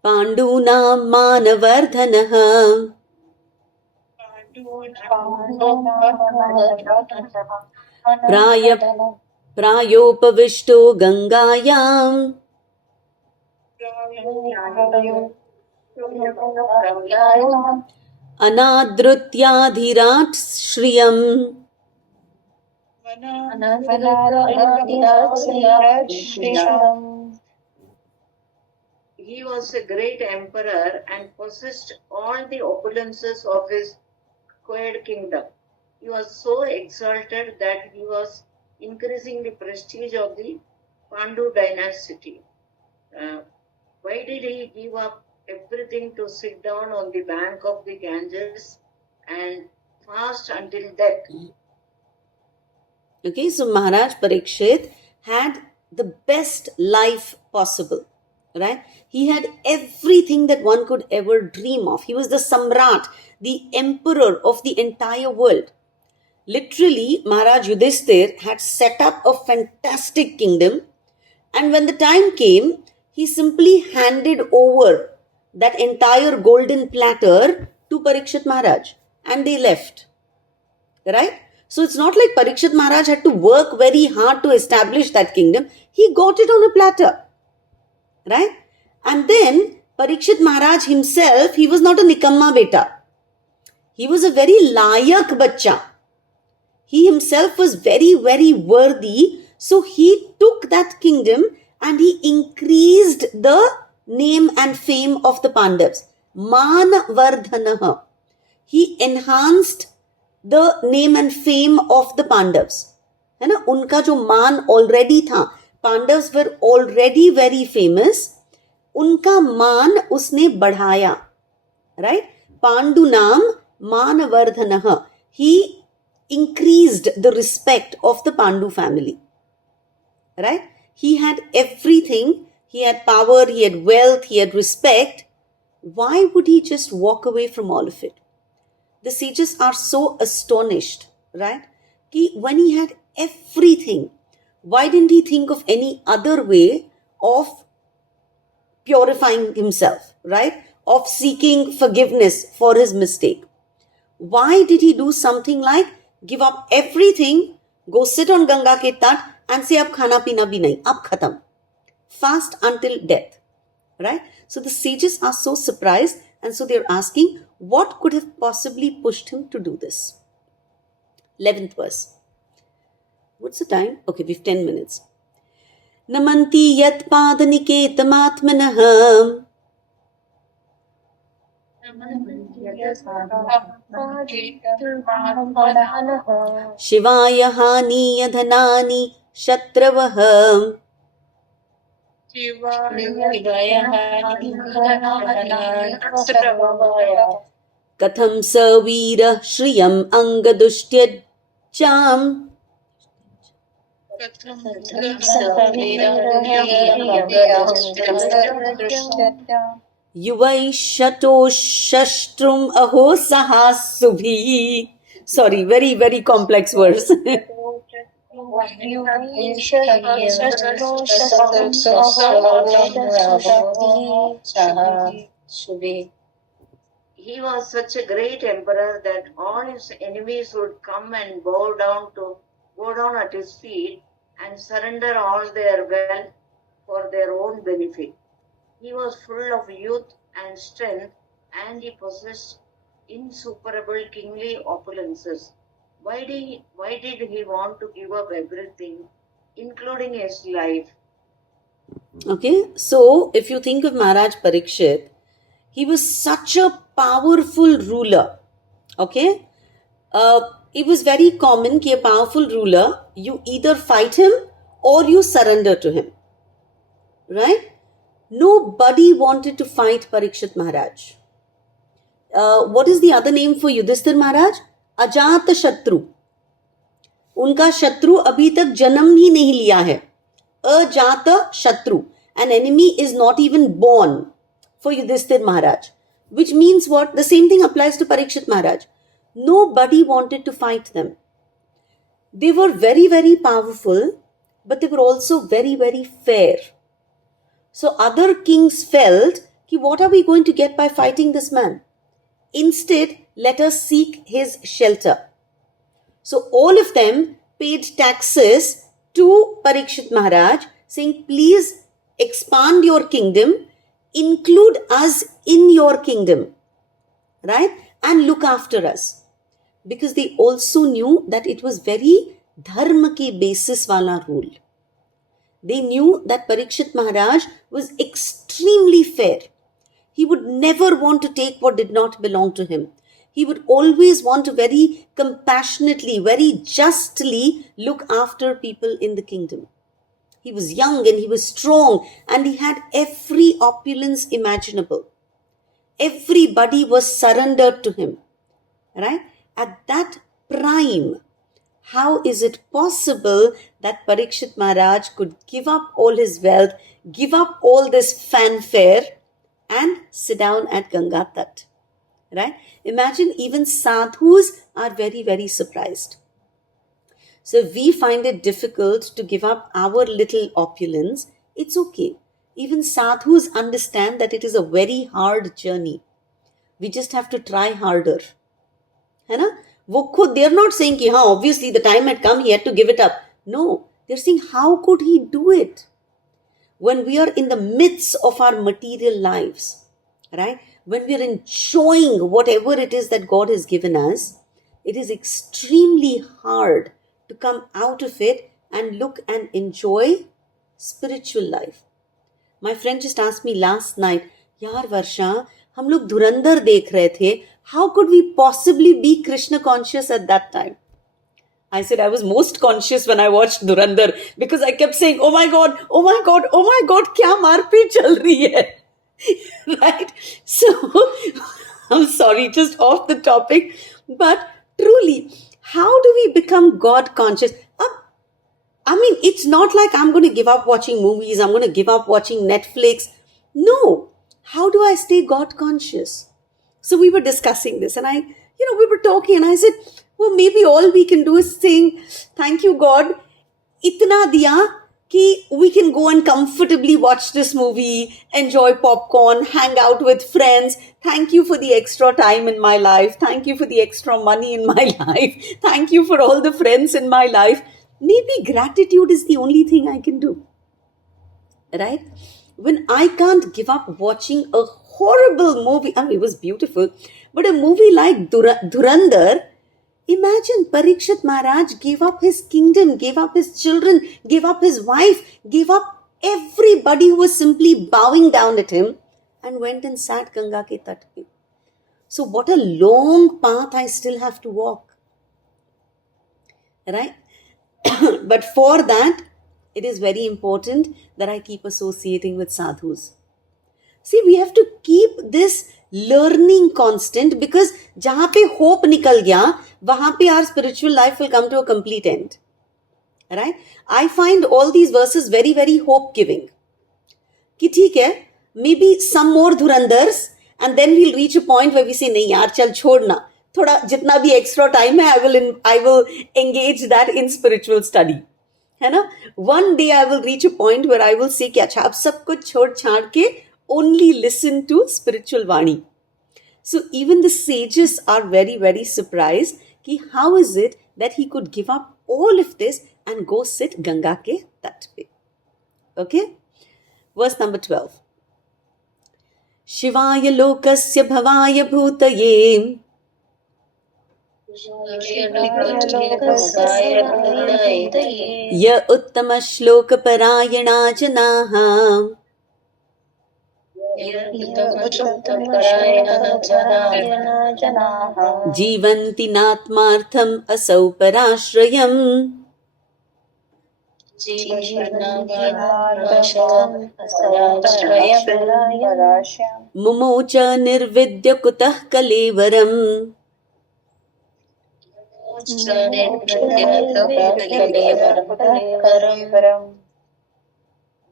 Pandunam manavardhanah Prayopavishto Gangayam Anadrutyadhirat Shriyam. He was a great emperor and possessed all the opulences of his squared kingdom. He was so exalted that he was increasing the prestige of the Pandu dynasty. Why did he give up everything to sit down on the bank of the Ganges and fast until death? Okay, so Maharaj Parikshit had the best life possible, right? He had everything that one could ever dream of. He was the Samrat, the emperor of the entire world. Literally, Maharaj Yudhishthir had set up a fantastic kingdom, and when the time came, he simply handed over that entire golden platter to Parikshit Maharaj, and they left. Right? So it's not like Parikshit Maharaj had to work very hard to establish that kingdom. He got it on a platter. Right? And then Parikshit Maharaj himself, he was not a nikamma beta. He was a very layak bacha. He himself was very, very worthy. So he took that kingdom and he increased the name and fame of the Pandavas. Manavardhanaha. He enhanced the name and fame of the Pandavas. है ना, उनका जो मान already था, Pandavas were already very famous, उनका मान उसने बढ़ाया. Right? Pandunam manavardhanaha. He increased the respect of the Pandu family. Right? He had everything. He had power, he had wealth, he had respect. Why would he just walk away from all of it? The sages are so astonished, right? Ki when he had everything, why didn't he think of any other way of purifying himself, right? Of seeking forgiveness for his mistake. Why did he do something like give up everything, Go sit on Ganga ke tat and say, ab khana pina bhi nahi, ab khatam. Fast until death. Right? So the sages are so surprised, and so they're asking, what could have possibly pushed him to do this? 11th verse. What's the time? Okay, we've 10 minutes. Namanti yat padaniketam Shivaya haniya dhanani shatravah Katham savira shriyam angadushtyajam Yuvai shato shastrum aho sahasubhi. Sorry, very, very complex verse. He was such a great emperor that all his enemies would come and bow down at his feet and surrender all their wealth for their own benefit. He was full of youth and strength, and he possessed insuperable kingly opulences. Why did he want to give up everything, including his life? Okay, so if you think of Maharaj Parikshit, he was such a powerful ruler. Okay, it was very common that a powerful ruler, you either fight him or you surrender to him. Right? Nobody wanted to fight Parikshit Maharaj. What is the other name for Yudhishthir Maharaj? Ajata Shatru. उनका शत्रु अभी तक जन्म ही नहीं लिया है. Ajata Shatru. An enemy is not even born for Yudhishthir Maharaj. Which means what? The same thing applies to Parikshit Maharaj. Nobody wanted to fight them. They were very, very powerful, but they were also very, very fair. So other kings felt, what are we going to get by fighting this man? Instead, let us seek his shelter. So all of them paid taxes to Parikshit Maharaj, saying, please expand your kingdom, include us in your kingdom, right? And look after us. Because they also knew that it was very dharma ke basis wala rule. They knew that Parikshit Maharaj was extremely fair. He would never want to take what did not belong to him. He would always want to very compassionately, very justly look after people in the kingdom. He was young and he was strong and he had every opulence imaginable. Everybody was surrendered to him. Right? At that prime, how is it possible that Parikshit Maharaj could give up all his wealth, give up all this fanfare and sit down at Ganga Tat? Right? Imagine even sadhus are very, very surprised. So if we find it difficult to give up our little opulence, it's okay. Even sadhus understand that it is a very hard journey. We just have to try harder. है ना? They're not saying कि obviously the time had come, he had to give it up. No, they're saying how could he do it? When we are in the midst of our material lives, right? When we are enjoying whatever it is that God has given us, it is extremely hard to come out of it and look and enjoy spiritual life. My friend just asked me last night, यार वर्षा, हम लोग धुरंधर देख रहे थे. How could we possibly be Krishna conscious at that time? I said I was most conscious when I watched Dhurandhar because I kept saying, oh my God, oh my God, oh my God, kya marpeet chal rahi hai? Right? So, I'm sorry, just off the topic, but truly, how do we become God conscious? I mean, it's not like I'm going to give up watching movies, I'm going to give up watching Netflix. No. How do I stay God conscious? So we were discussing this and we were talking and I said, well, maybe all we can do is saying, thank you, God, itna diya ki we can go and comfortably watch this movie, enjoy popcorn, hang out with friends. Thank you for the extra time in my life. Thank you for the extra money in my life. Thank you for all the friends in my life. maybe gratitude is the only thing I can do. Right? When I can't give up watching a horrible movie, I mean, it was beautiful, but a movie like Dhurandhar, imagine Parikshit Maharaj gave up his kingdom, gave up his children, gave up his wife, gave up everybody who was simply bowing down at him and went and sat Ganga ke tat pe. So what a long path I still have to walk. Right? But for that, it is very important that I keep associating with sadhus. See, we have to keep this learning constant, because जहाँ पे hope निकल गया, वहाँ पे our spiritual life will come to a complete end. Right? I find all these verses very, very hope giving. कि ठीक है, maybe some more धुरंधर्स, and then we'll reach a point where we say, नहीं यार, चल छोड़ना. थोड़ा जितना भी extra time है, I will engage that in spiritual study. है ना? One day I will reach a point where I will say कि अच्छा अब सब कुछ छोड़ छाड़ के only listen to spiritual Vani. So even the sages are very, very surprised कि how is it that he could give up all of this and go sit Ganga ke tat pe. Okay? Verse number 12. Shivaya lokasya bhavaya bhutaye ya uttama shloka parayana janaha जीवन्ति नात्मार्थम् असौ पराश्रयम् मुमोच निर्विद्य कुतः कलेवरम्.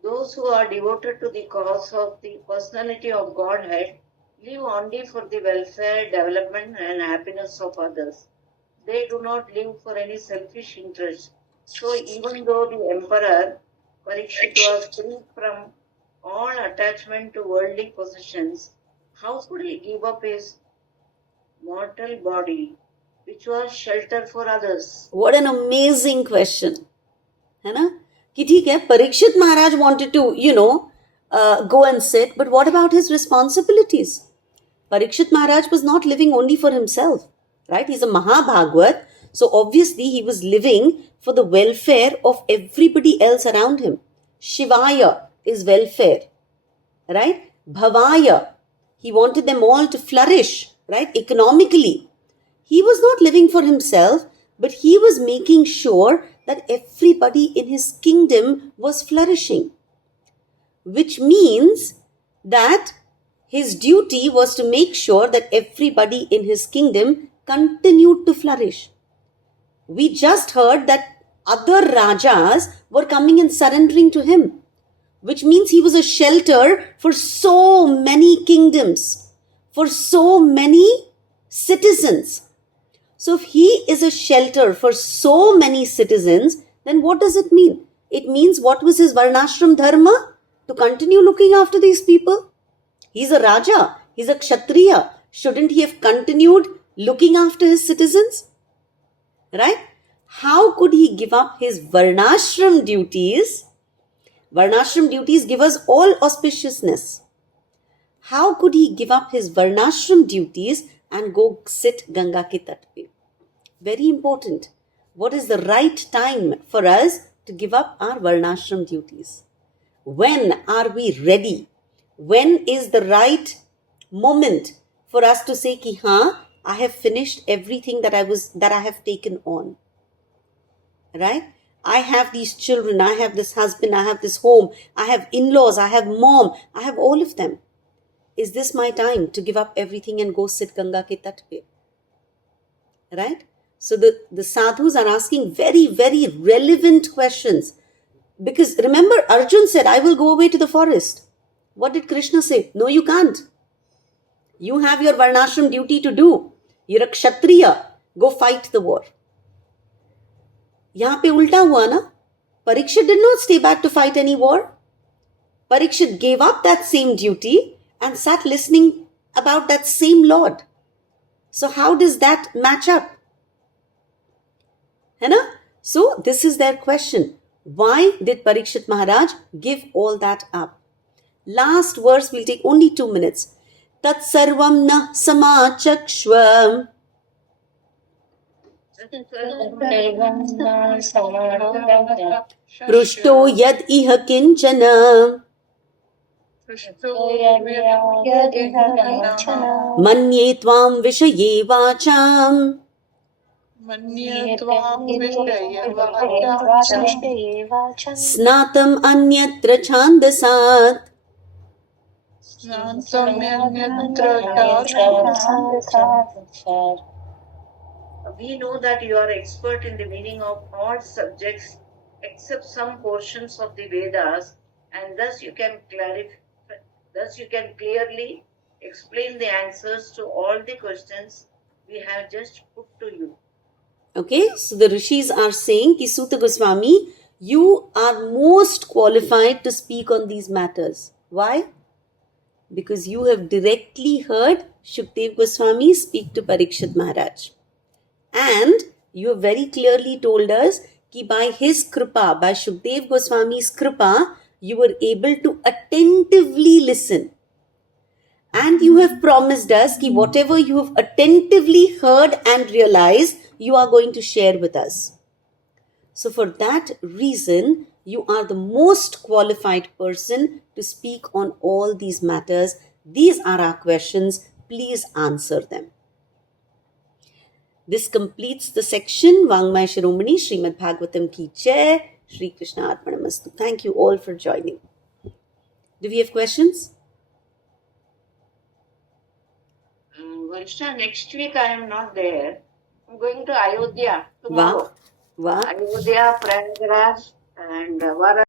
Those who are devoted to the cause of the personality of Godhead live only for the welfare, development, and happiness of others. They do not live for any selfish interest. So even though the emperor Parikshit was free from all attachment to worldly possessions, how could he give up his mortal body, which was shelter for others? What an amazing question. है ना? कि ठीक है, Parikshit Maharaj wanted to, go and sit, but what about his responsibilities? Parikshit Maharaj was not living only for himself, right? He's a Mahabhagwat, so obviously he was living for the welfare of everybody else around him. Shivaya is welfare, right? Bhavaya, he wanted them all to flourish, right? Economically. He was not living for himself, but he was making sure that everybody in his kingdom was flourishing. Which means that his duty was to make sure that everybody in his kingdom continued to flourish. We just heard that other Rajas were coming and surrendering to him, which means he was a shelter for so many kingdoms, for so many citizens. So if he is a shelter for so many citizens, then what does it mean? It means what was his Varnashram Dharma? To continue looking after these people? He's a Raja, he's a Kshatriya. Shouldn't he have continued looking after his citizens? Right? How could he give up his Varnashram duties? Varnashram duties give us all auspiciousness. How could he give up his Varnashram duties and go sit Ganga ke tat pe? Very important. What is the right time for us to give up our Varnashram duties? When are we ready? When is the right moment for us to say ki haan, I have finished everything that I have taken on? Right? I have these children, I have this husband, I have this home, I have in-laws, I have mom, I have all of them. Is this my time to give up everything and go sit Ganga ke tat pe? Right? So the sadhus are asking very, very relevant questions. Because remember, Arjun said, I will go away to the forest. What did Krishna say? No, you can't. You have your Varnashram duty to do. You're a Kshatriya. Go fight the war. यहाँ पे उल्टा हुआ ना? Parikshit did not stay back to fight any war. Parikshit gave up that same duty and sat listening about that same Lord. So how does that match up? है ना? So this is their question. Why did Parikshit Maharaj give all that up? Last verse will take only 2 minutes. Tat sarvam na samachakshvam prushto yad iha kinchana manye tvam vishaye vacham snatam anyatra chandasat. We know that you are expert in the meaning of all subjects except some portions of the Vedas, and thus you can clearly explain the answers to all the questions we have just put to you. Okay, so the rishis are saying, Ki Suta Goswami, you are most qualified to speak on these matters. Why? Because you have directly heard Shukdev Goswami speak to Parikshit Maharaj. And you have very clearly told us कि by his kripa, by Shukdev Goswami's kripa, you were able to attentively listen. And you have promised us कि whatever you have attentively heard and realized, you are going to share with us. So for that reason, you are the most qualified person to speak on all these matters. These are our questions. Please answer them. This completes the section. Vangmaya Shiromani, Srimad Bhagavatam ki Jai, Shri Krishna Arpanamastu. Thank you all for joining. Do we have questions? Varshna, next week I am not there. I'm going to Ayodhya tomorrow. Wow. Ayodhya, Prayagraj, and Varanasi.